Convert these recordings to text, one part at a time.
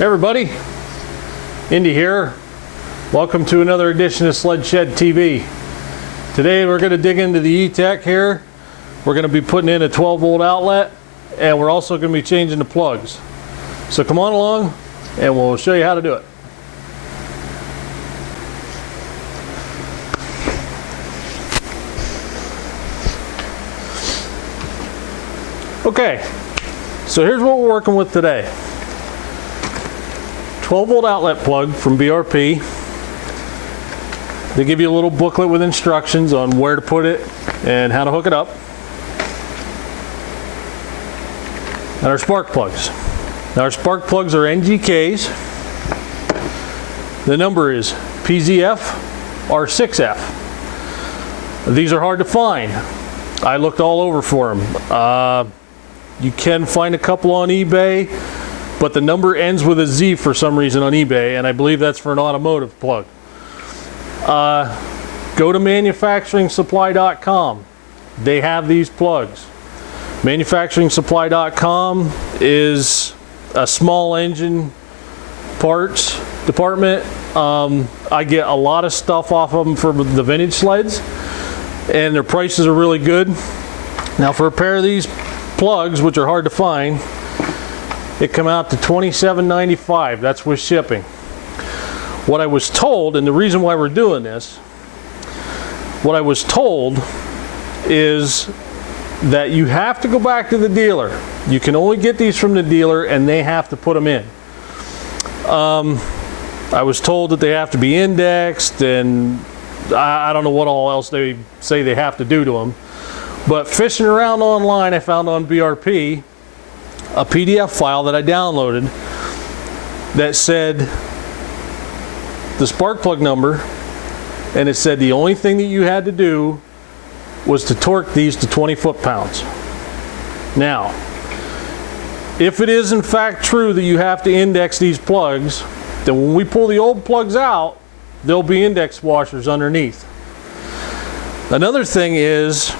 Hey everybody, Indy here. Welcome to another edition of Sled Shed TV. Today we're going to dig into the E-Tech here. We're going to be putting in a 12-volt outlet, and we're also going to be changing the plugs. So come on along and we'll show you how to do it. Okay, so here's what we're working with today. 12-volt outlet plug from BRP. They give you a little booklet with instructions on where to put it and how to hook it up. And our spark plugs. Now our spark plugs are NGKs. The number is PZF R6F. These are hard to find. I looked all over for them. You can find a couple on eBay, but the number ends with a Z for some reason on eBay, and I believe that's for an automotive plug. Go to manufacturingsupply.com. They have these plugs. Manufacturingsupply.com is a small engine parts department. I get a lot of stuff off of them for the vintage sleds, and their prices are really good. Now for a pair of these plugs, which are hard to find, it come out to $27.95. That's with shipping. What I was told, and the reason why we're doing this, what I was told is that you have to go back to the dealer. You can only get these from the dealer, and they have to put them in. I was told that they have to be indexed, and I don't know what all else they say they have to do to them. But fishing around online, I found on BRP a PDF file that I downloaded that said the spark plug number, and it said the only thing that you had to do was to torque these to 20 foot-pounds. Now, if it is in fact true that you have to index these plugs, then when we pull the old plugs out, there'll be index washers underneath. Another thing is,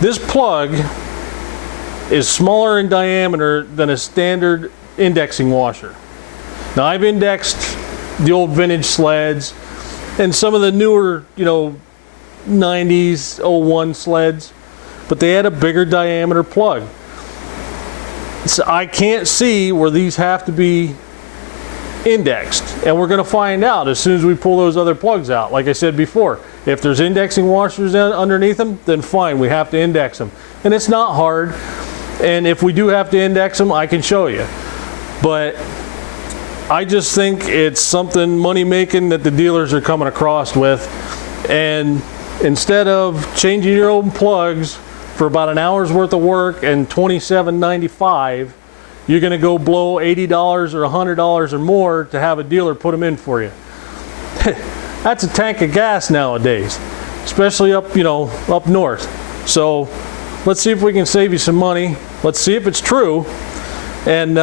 this plug is smaller in diameter than a standard indexing washer. Now I've indexed the old vintage sleds and some of the newer, 90s, 01 sleds, but they had a bigger diameter plug. So I can't see where these have to be indexed, and we're going to find out as soon as we pull those other plugs out. Like I said before, if there's indexing washers underneath them, then fine, we have to index them. And it's not hard. And if we do have to index them, I can show you. But I just think it's something money making that the dealers are coming across with. And instead of changing your own plugs for about an hour's worth of work and $27.95, you're going to go blow $80 or $100 or more to have a dealer put them in for you. That's a tank of gas nowadays, especially up north. So let's see if we can save you some money. Let's see if it's true, and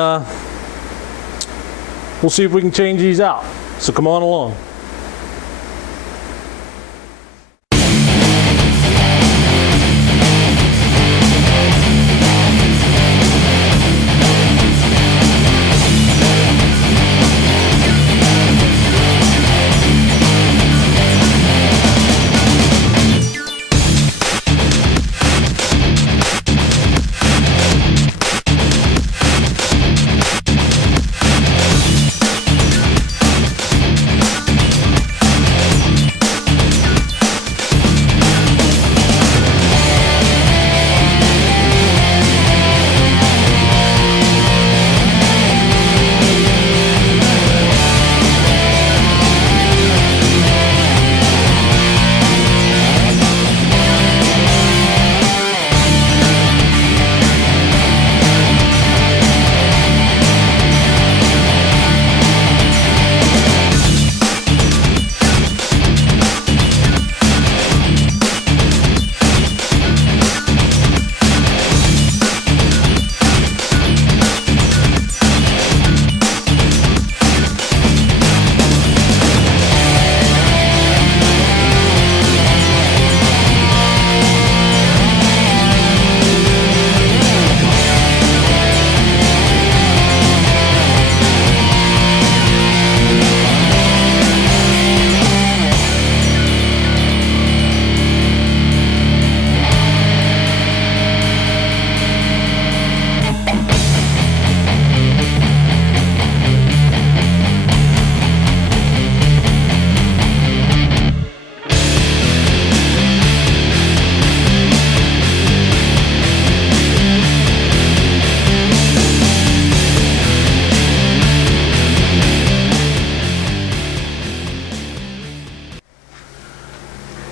we'll see if we can change these out. So come on along.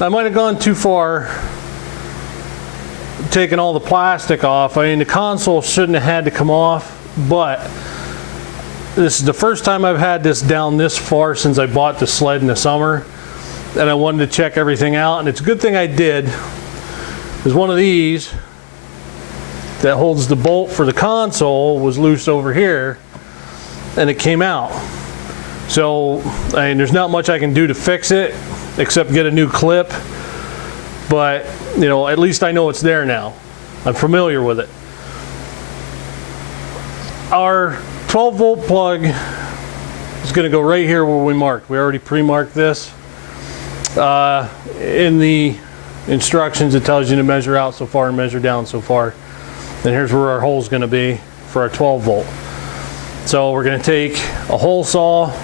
I might have gone too far taking all the plastic off. I mean, the console shouldn't have had to come off, but this is the first time I've had this down this far since I bought the sled in the summer, and I wanted to check everything out, and it's a good thing I did, because one of these that holds the bolt for the console was loose over here, and it came out. So, I mean, there's not much I can do to fix it, except get a new clip, but, you know, at least I know it's there now. I'm familiar with it. Our 12-volt plug is going to go right here where we marked. We already pre-marked this. In the instructions, it tells you to measure out so far and measure down so far. And here's where our hole is going to be for our 12-volt. So we're going to take a hole saw,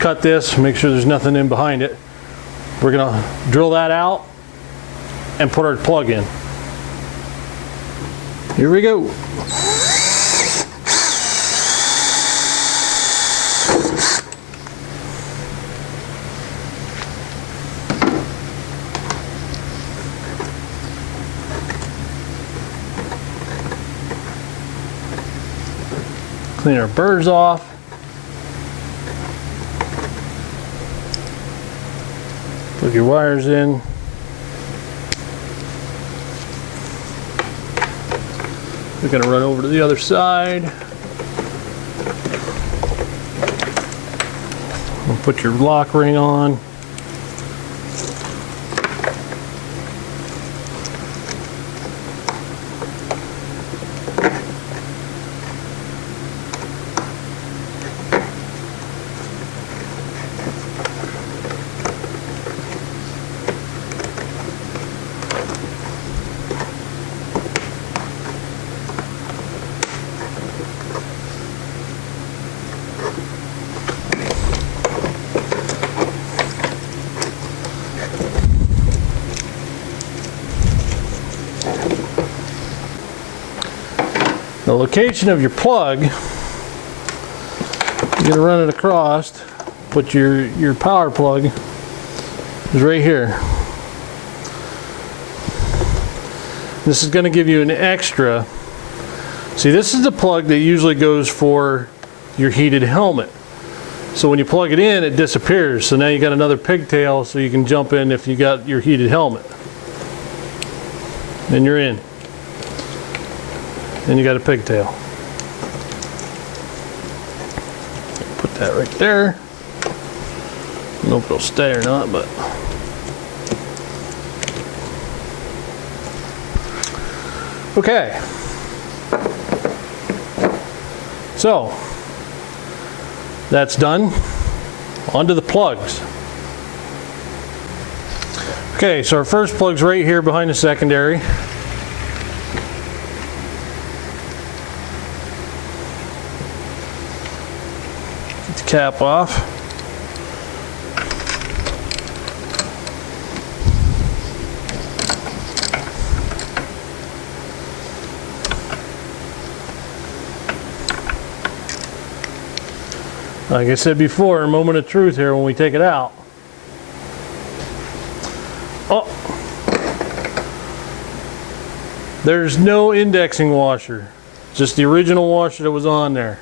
cut this, make sure there's nothing in behind it. We're going to drill that out and put our plug in. Here we go. Clean our burrs off. Put your wires in. We're going to run over to the other side. We'll put your lock ring on. The location of your plug, you're going to run it across, but your power plug is right here. This is going to give you an extra. See, this is the plug that usually goes for your heated helmet. So when you plug it in, it disappears. So now you got another pigtail so you can jump in if you got your heated helmet. And you're in. And you got a pigtail. Put that right there. I don't know if it'll stay or not, but. Okay. So, that's done. On to the plugs. Okay, so our first plug's right here behind the secondary. Cap off. Like I said before, a moment of truth here when we take it out. Oh, there's no indexing washer, just the original washer that was on there.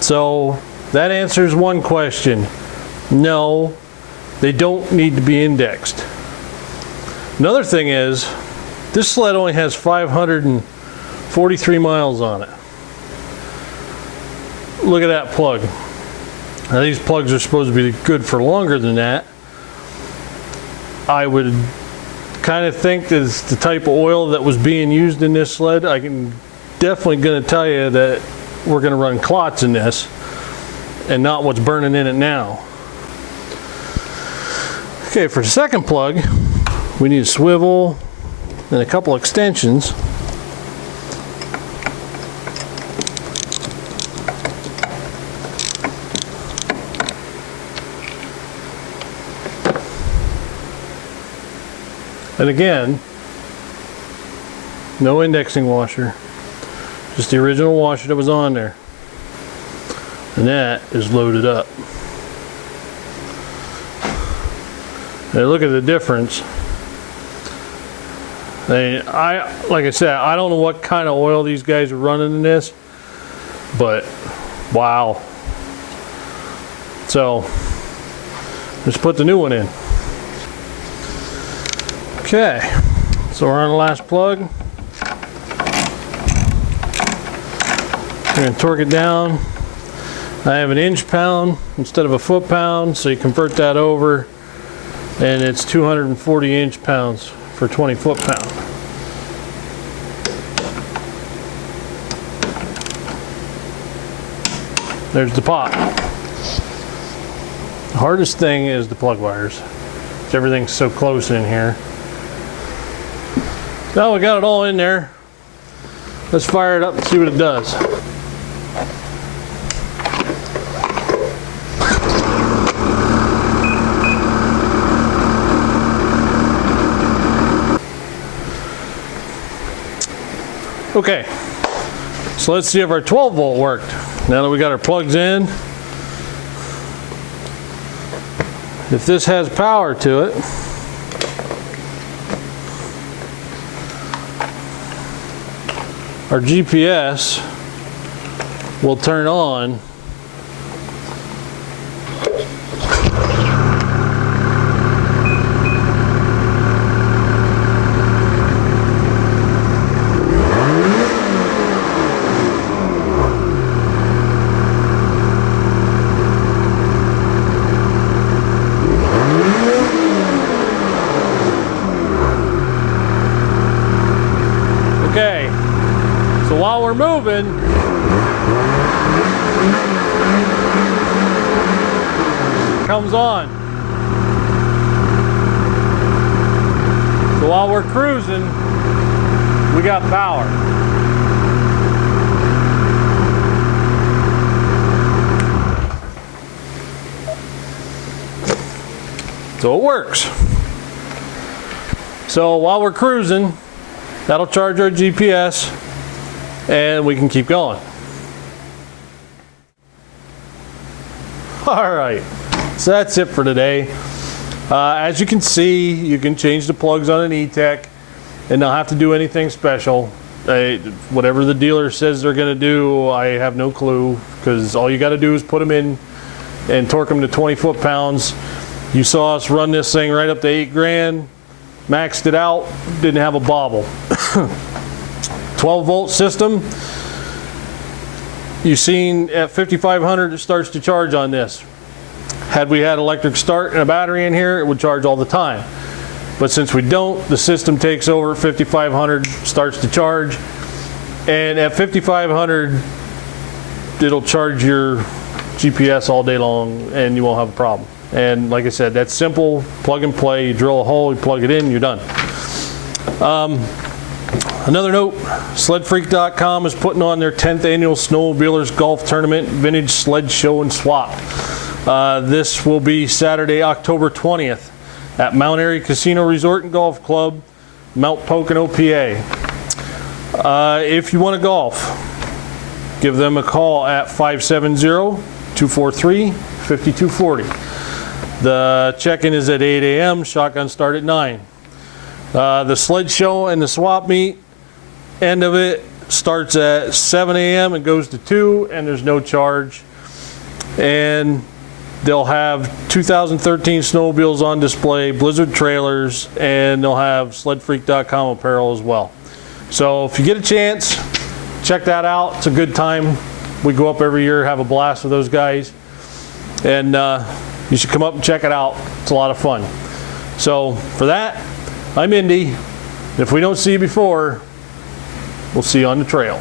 So that answers one question. No, they don't need to be indexed. Another thing is, this sled only has 543 miles on it. Look at that plug. Now these plugs are supposed to be good for longer than that. I would kind of think that it's the type of oil that was being used in this sled. I can definitely going to tell you that we're going to run clots in this, and not what's burning in it now. Okay, for the second plug, we need a swivel and a couple extensions. And again, no indexing washer, just the original washer that was on there. And that is loaded up. And look at the difference. Like I said, I don't know what kind of oil these guys are running in this, but wow. So let's put the new one in. Okay, so we're on the last plug. We're going to torque it down. I have an inch-pound instead of a foot-pound, so you convert that over, and it's 240 inch-pounds for 20 foot-pound. There's the pot. The hardest thing is the plug wires. Everything's so close in here. Now we got it all in there. Let's fire it up and see what it does. Okay, so let's see if our 12 volt worked. Now that we got our plugs in, if this has power to it, our GPS will turn on . Okay, so while we're moving, it comes on. So while we're cruising, we got power. So it works. So while we're cruising, that'll charge our GPS and we can keep going. All right, so that's it for today. As you can see, you can change the plugs on an E-Tech and not have to do anything special. Whatever the dealer says they're gonna do, I have no clue, because all you gotta do is put them in and torque them to 20 foot-pounds. You saw us run this thing right up to 8 grand. Maxed it out, didn't have a bobble. 12 volt system. You've seen at 5,500 it starts to charge on this. Had we had electric start and a battery in here, it would charge all the time. But since we don't, the system takes over at 5,500, starts to charge. And at 5,500, it'll charge your GPS all day long and you won't have a problem. And like I said, that's simple, plug and play. You drill a hole, you plug it in, you're done. Another note, SledFreak.com is putting on their 10th annual Snowmobilers Golf Tournament Vintage Sled Show and Swap. This will be Saturday, October 20th at Mount Airy Casino Resort and Golf Club, Mount Pocono, PA. If you want to golf, give them a call at 570-243-5240. The check-in is at 8 a.m., shotgun start at 9. The sled show and the swap meet, end of it, starts at 7 a.m. and goes to 2, and there's no charge. And they'll have 2013 snowmobiles on display, Blizzard trailers, and they'll have SledFreak.com apparel as well. So if you get a chance, check that out. It's a good time. We go up every year, have a blast with those guys. And you should come up and check it out. It's a lot of fun. So for that, I'm Indy. If we don't see you before, we'll see you on the trail.